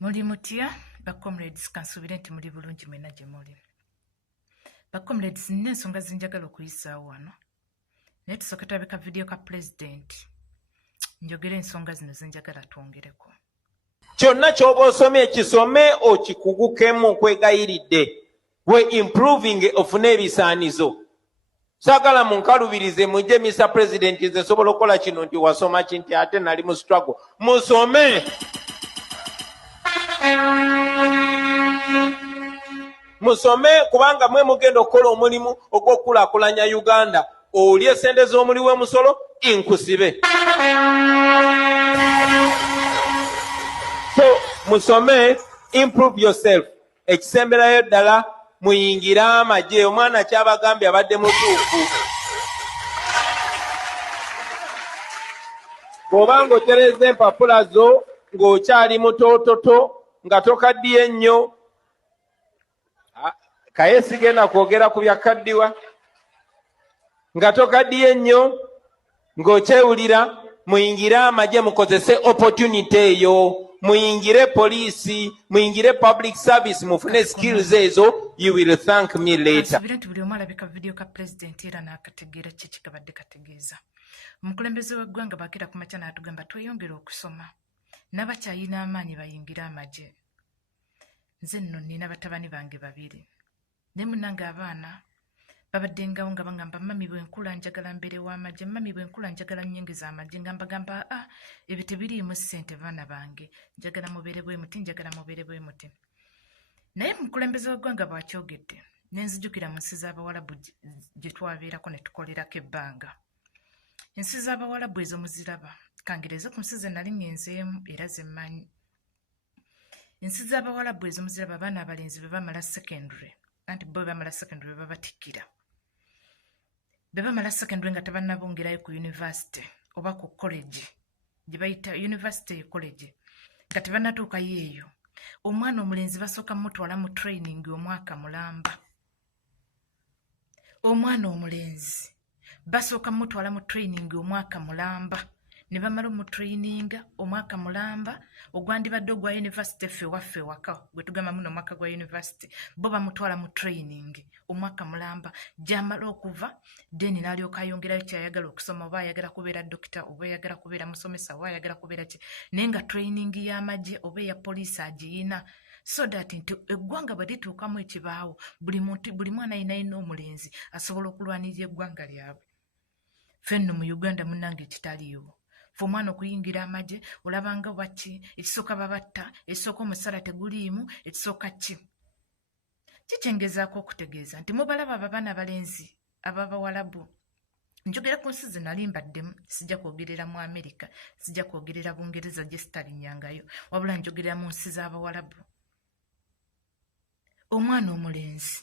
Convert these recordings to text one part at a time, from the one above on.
Muli mutya comrades kansubire nti muli bulungi mwena gye muli. Comrades nina ensonga zinjagala okuyisaawo wano naye tusooke tulabeka vidiyo ka pulezidenti njogera ensonga zino zinjagala twongereko. Kyonna ky'oba osomye kisome okikugukemu nkwegayiridde. We improving ofune ebisaanizo. Saagala munkalubirize mujje Mr. President nze sobola okukola kino nti wasoma ki nti ate nali mu struggle. Musome. Musome kubanga mwe mugenda okukola omulimu ogw'okulaakulanya Uganda. Olye sente z'omuli w'emusolo inkusibe. So musome, improve yourself. Ekisemberayo ddala muyingira amagye. Omwana kyabagambye abadde mutuufu. Bw'obanga otereza empapula zo ng'okyali mutoototo nga tokaddiye nnyo, kaye sigenda kwogera ku bya kaddiwa, nga tokaddiye nnyo ng'okyewulira, muyingire amagye mukozese opportunity eyo. Muyingire poliisi, muyingire public service, mufune skills ezo, you will thank me later. Nsubire nti buli omu alabika vidiyo ka pulezidenti era n'akategeera kiki kabadde kategeeza. Omukulembeze w'eggwanga bw'akeera ku makya n'atugamba tweyongere okusoma n'abakyayina amaanyi bayingire amagye. Nze nno nina batabani bange babiri ne munnange abaana babaddengawo nga bangamba mami bwenkula njagala mbeere w'amagye, mami bwenkula njagala nnyongeza amagye, nga mbagamba ebyo tebiriimu ssente baana bange, njagala mubeere bwe muti, njagala mubeere bwe muti. Naye omukulembeze w'eggwanga bw'akyogedde ne nzijukira mu nsi z'Abawalabu gye twabeerako ne tukolerako ebbanga. Ensi z'Abawalabu ezo muziraba, kangereze ku nsi ze nali ngenzeemu era ze mmanyi. Ensi z'Abawalabu ezo muziraba abaana abalenzi be bamala secondary, anti bo bamala secondary babatikkira. Be bamala secondary nga tebannabongerayo ku university oba ku college gye bayita university college nga tebannatuukayo eyo. Omwana omulenzi basooka mutwala mu training omwaka mulamba. Omwana omulenzi basooka mutwala mu training omwaka mulamba. Ne bamala mu training omwaka mulamba ogwandibadde ogwa university ffe waffe waka gwe tugamba muno omwaka gwa university, bo bamutwala mu training omwaka mulamba. Gy'amala okuva then n'alyoka ayongerayo kyayagala okusoma, oba ayagala kubeera dokita, oba ayagala kubeera musomesa, oba ayagala kubeera ki, naye nga training y'amagye oba eya poliisi agiyina, so that nti eggwanga bwe lituukamu ekibaawo buli mwana ayina omulenzi asobola okulwanirira eggwanga lyabwe. Ffe nno mu Uganda munnange ekitaliiwo. Ffe omwana okuyingira amagye olabanga bwaki, ekisooka babatta, ekisooka omusala teguliimu, ekisooka ki. Kikyengezaako okutegeeza nti mubalaba abaana abalenzi ab'Abawalabu. Njogera ku nsi ze nali mbaddemu, sijja kwogerera mu Amerika, sijja kwogerera Bungereza gye sitalinnyangayo, wabula njogerera mu nsi z'Abawalabu. Omwana omulenzi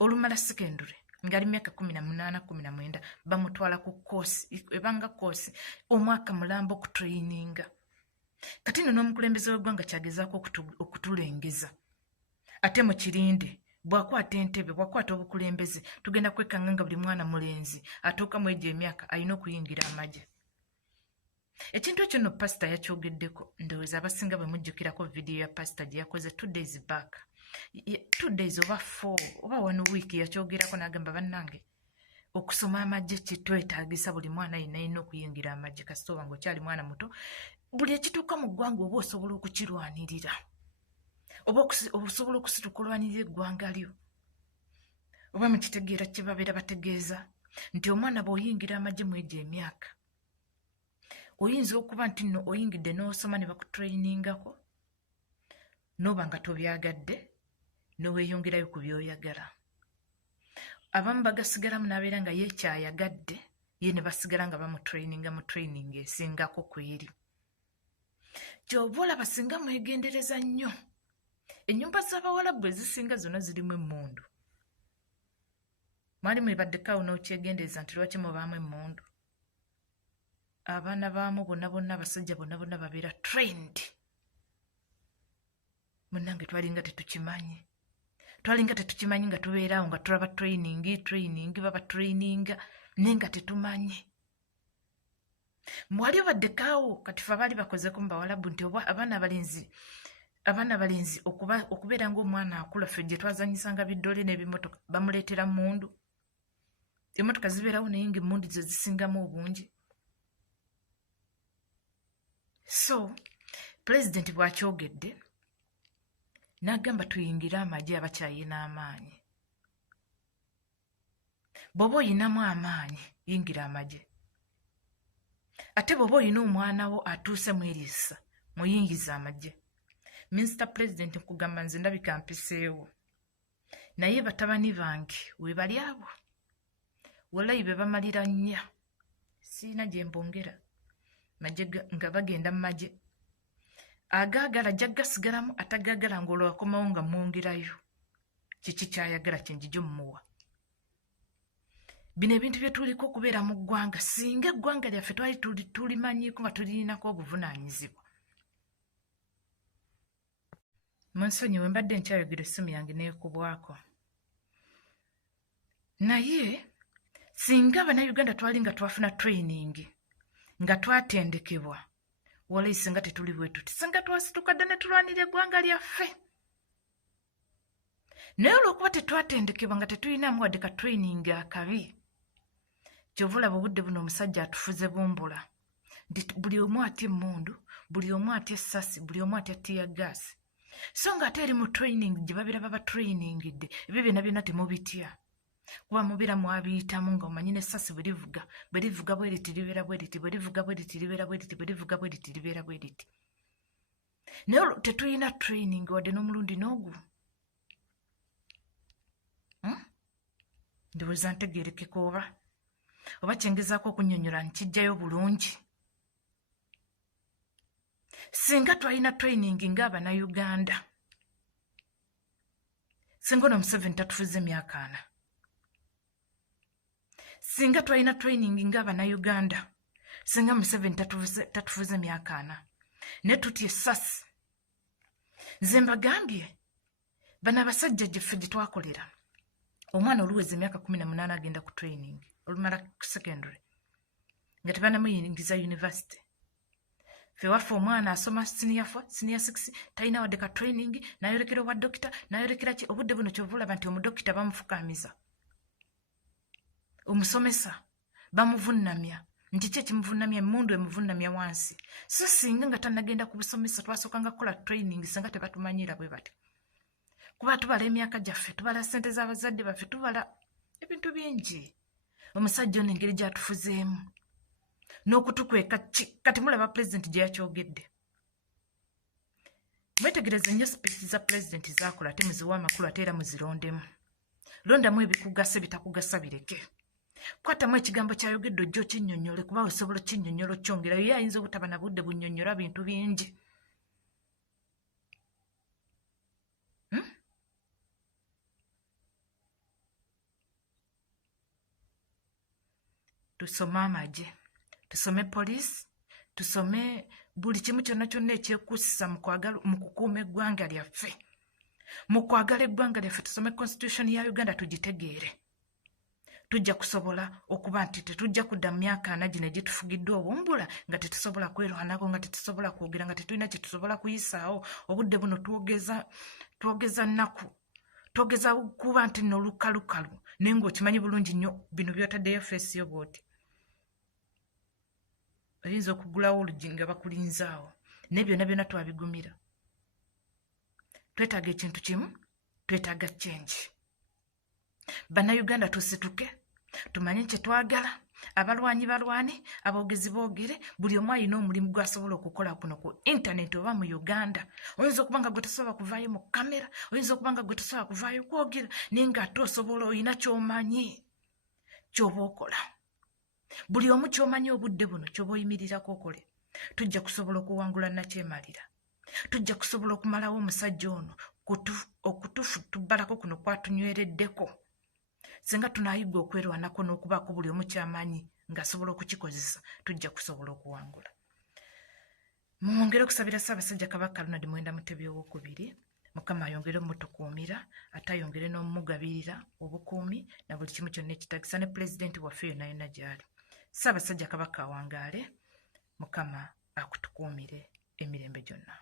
olumala secondary ngali myaka 18 19 bamutwala ku course, ebanga course omwaka mulamba okutraininga. Kati nno n'omukulembeze w'eggwanga kyagezaako okutulengeza. Ate mu kirinde bw'akwata entebe, bw'akwata obukulembeze, tugenda kwekanga nga buli mwana mulenzi atuuka mu egyo emyaka alina okuyingira amagye. Ekintu ekyo nno pasita yakyogeddeko, ndowooza abasinga bwe mujjukirako vidiyo ya pasita gye yakoze 2 days back. 2 days oba 4 oba 1 week yakyogerako n'agamba bannange okusoma amagye kitwetaagisa, buli mwana yenna okuyingira amagye kasita oba ng'okyali mwana muto. Buli ekituuka mu ggwanga oba osobola okukirwanirira, oba osobola okusituka olwanirira eggwanga lyo, oba mukitegeera kye babeera bategeeza nti omwana bw'oyingira amagye mu egyo emyaka oyinza okuba nti nno oyingidde n'osoma ne bakutrainingako n'oba nga tobyagadde n'oweeyongerayo ku by'oyagala. Abamu bagasigalamu n'abeera nga yeekyayagadde, ye ne basigala nga bamutraininga mu training esingako ku eri. Gy'oba olaba singa mwegendereza nnyo, ennyumba z'Abawalabu ezisinga zonna zirimu emmundu. Mwali mwebaddekaawo n'okyegendereza nti lwaki mubaamu emmundu. Abaana baamu bonna abasajja bonna babeera trained. Munnange twalinga tetukimanyi nga tubeeraawo nga tulaba training baba traininga naye nga tetumanyi. Mwali obaddekaawo kati ffe abaali bakozeko mu Bawalabu nti abaana abalenzi abaana balenzi okubeera ng'omwana akula ffe gye twazanyisanga biddole n'ebimotoka bamuleetera mundu. Emmotoka zibeerawo naye ng'emmundu ze zisingamu obungi. So pulezidenti bw'akyogedde n'agamba tuyingire amagye abakyayina amaanyi. Bw'oba oyinamu amaanyi yingira amagye. Ate bw'oba oyina omwana wo atuuse mu eriisa muyingiza amagye. Minisita Pulezidenti nkugamba nze ndabika mpiseewo. Naye batabani bange we bali abo. Wallahi be bamalira nnya. Siina gye mbongera. Magye nga bagenda mu magye. Agaagala ajja gasigalamu atagaagala ng'olwo akomawo nga mwongerayo. Kiki kyayagala kye njija mmuwa. Bino ebintu bye tuliko okubeera mu ggwanga singa eggwanga lyaffe twali tulimanyiiko nga tulirinako obuvunaanyizibwa. Munsonyiwe mbadde nkyayogera essimu yange neekubwako. Naye singa Bannayuganda twali nga twafuna training nga twatendekebwa wallahi singa tetuli bwe tuti singa twasituka dda ne tulwanira eggwanga lyaffe. Naye olw'okuba tetwatendekebwa nga tetulinamu wadde ka training akabi kyova olaba obudde buno omusajja atufuze bumbula nti buli omu atya emmundu, buli omu atya essasi, buli omu atya tiyagaasi. So nga ate eri mu training gye babeera baba trainingidde ebyo byonna byonna temubitya. Kuba mubeera mwabiyitamu nga omanyi n'essasi bwe livuga bwe riti libeera bwe riti, bwe livuga bwe riti libeera bwe riti, bwe livuga bwe riti libeera bwe riti. Naye tetulina training wadde n'omulundi n'ogwo. Ndowooza ntegeerekeka oba kyengezaako okunnyonnyola nkijjayo bulungi. Singa twalina training ng'Abannayuganda, singa ono Museveni tatufuze emyaka 4. Singa twalina training ng'Abannayuganda, singa Museveni tatufuze emyaka 4. Ne tutya essasi. Nze mbagambye bano abasajja gyeffe gye twakolera. Omwana oluweza emyaka 18 agenda ku training, olumala secondary, nga tebanamuyingiza university. Ffe waffe omwana asoma senior 4, senior 6, talina wadde ka training, n'ayolekera obwa dokita, n'ayolekera ki. Obudde buno kyova olaba nti omudokita bamufukaamiza. Omusomesa bamuvunnamya. Nti ki ekimuvunnamya? Emmundu emuvunnamya wansi. So singa nga tannagenda ku busomesa twasookanga kukola training singa tebatumanyira bwe bati. Kuba tubala emyaka gyaffe, tubala ssente z'abazadde baffe, tubala ebintu bingi. Omusajja ono engeri gy'atufuzeemu n'okutukweka kati mulaba pulezidenti gye yakyogedde. Mwetegereze nnyo sipiiki za pulezidenti z'akola ate muziwa amakulu ate era muzirondemu. Londamu ebikugasa bitakugasa bireke. Kwatamu ekigambo kyayogedde ojja okinnyonnyole kuba osobola okinnyonnyola okyongerayo. Ye ayinza obutaba na budde bunnyonnyola bintu bingi. Tusome amagye, tusome poliisi, tusome buli kimu kyonna kyonna ekyekuusiza mu kukuuma eggwanga lyaffe. Mu kwagala eggwanga lyaffe tusome constitution ya Uganda tugitegeere. Tujja kusobola okuba nti tetujja kudda mu myaka 4 gino egitufugiddwa obumbula nga tetusobola kwerwanako, nga tetusobola kwogera, nga tetulina kye tusobola kuyisaawo. Obudde buno twogeza nnaku, twogeza kuba nti nno lukalukalu naye ng'okimanyi bulungi nnyo bino by'otaddeyo feesi yo bw'oti. Oyinza okugulawo olugi nga bakulinzaawo. Naye byonna byonna twabigumira. Twetaaga ekintu kimu, twetaaga change. Bannayuganda tusituke, tumanye kye twagala. Abalwanyi balwane, aboogezi boogere, buli omu alina omulimu gw'asobola okukola kuno ku intaneti oba mu Uganda. Oyinza okuba nga gwe tosobola kuvaayo mu kamera, oyinza okuba nga gwe tosobola kuvaayo kwogera, naye ng'ate osobola olina ky'omanyi ky'oba okola. Buli omu ky'omanyi obudde buno ky'oba oyimirirako okole. Tujja kusobola okuwangula Nakyemalira. Tujja kusobola okumalawo omusajja ono okutubbalako kuno kwatunywereddeko. Singa tunaayiga okwerwanako n'okubaako buli omu ky'amanyi ng'asobola okukikozesa, tujja kusobola okuwangula. Mwongere okusabira Ssaabasajja Kabaka Ronald Muwenda Mutebi II. Mukama ayongere omutukuumira, ate ayongere n'omugabirira obukuumi na buli kimu kyonna ekitagisa ne pulezidenti waffe yonna yonna gy'ali. Ssaabasajja Kabaka awangaale, Mukama akutukuumire emirembe gyonna.